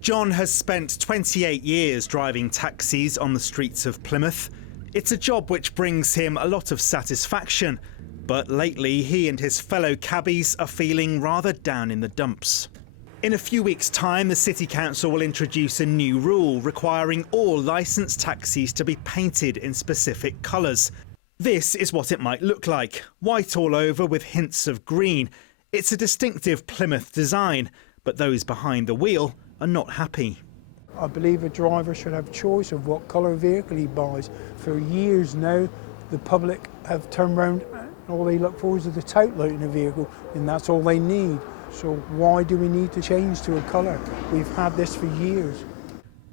John has spent 28 years driving taxis on the streets of Plymouth. It's a job which brings him a lot of satisfaction, but lately he and his fellow cabbies are feeling rather down in the dumps. In a few weeks' time, the City Council will introduce a new rule requiring all licensed taxis to be painted in specific colours. This is what it might look like: white all over with hints of green. It's a distinctive Plymouth design, but those behind the wheel are not happy. I believe a driver should have choice of what colour vehicle he buys. For years now, the public have turned around and all they look for is the tout light in a vehicle, and that's all they need. So why do we need to change to a colour? We've had this for years.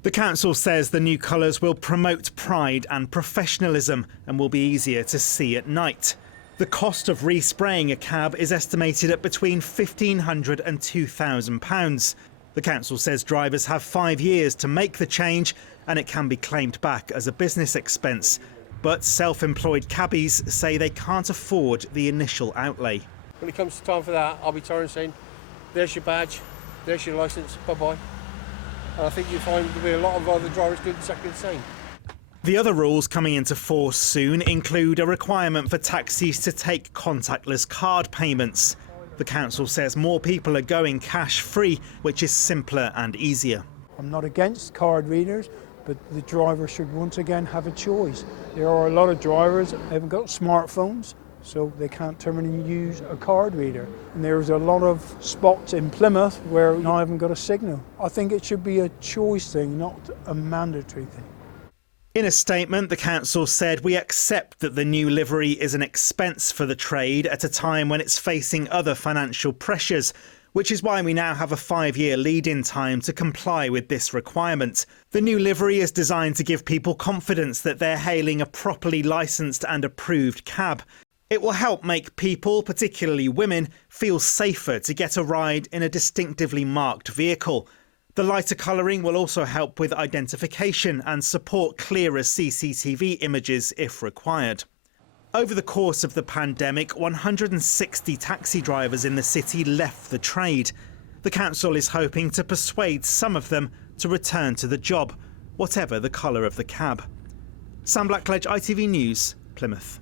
The council says the new colours will promote pride and professionalism and will be easier to see at night. The cost of respraying a cab is estimated at between £1,500 and £2,000. The council says drivers have 5 years to make the change and it can be claimed back as a business expense. But self-employed cabbies say they can't afford the initial outlay. When it comes to time for that, I'll be turning saying, there's your badge, there's your licence, bye-bye. And I think you'll find there'll be a lot of other drivers doing exactly the same. The other rules coming into force soon include a requirement for taxis to take contactless card payments. The council says more people are going cash-free, which is simpler and easier. I'm not against card readers, but the driver should once again have a choice. There are a lot of drivers that haven't got smartphones, so they can't turn and use a card reader. And there's a lot of spots in Plymouth where I haven't got a signal. I think it should be a choice thing, not a mandatory thing. In a statement, the council said, "We accept that the new livery is an expense for the trade at a time when it's facing other financial pressures, which is why we now have a 5-year lead-in time to comply with this requirement. The new livery is designed to give people confidence that they're hailing a properly licensed and approved cab. It will help make people, particularly women, feel safer to get a ride in a distinctively marked vehicle. The lighter colouring will also help with identification and support clearer CCTV images if required." Over the course of the pandemic, 160 taxi drivers in the city left the trade. The council is hoping to persuade some of them to return to the job, whatever the colour of the cab. Sam Blackledge, ITV News, Plymouth.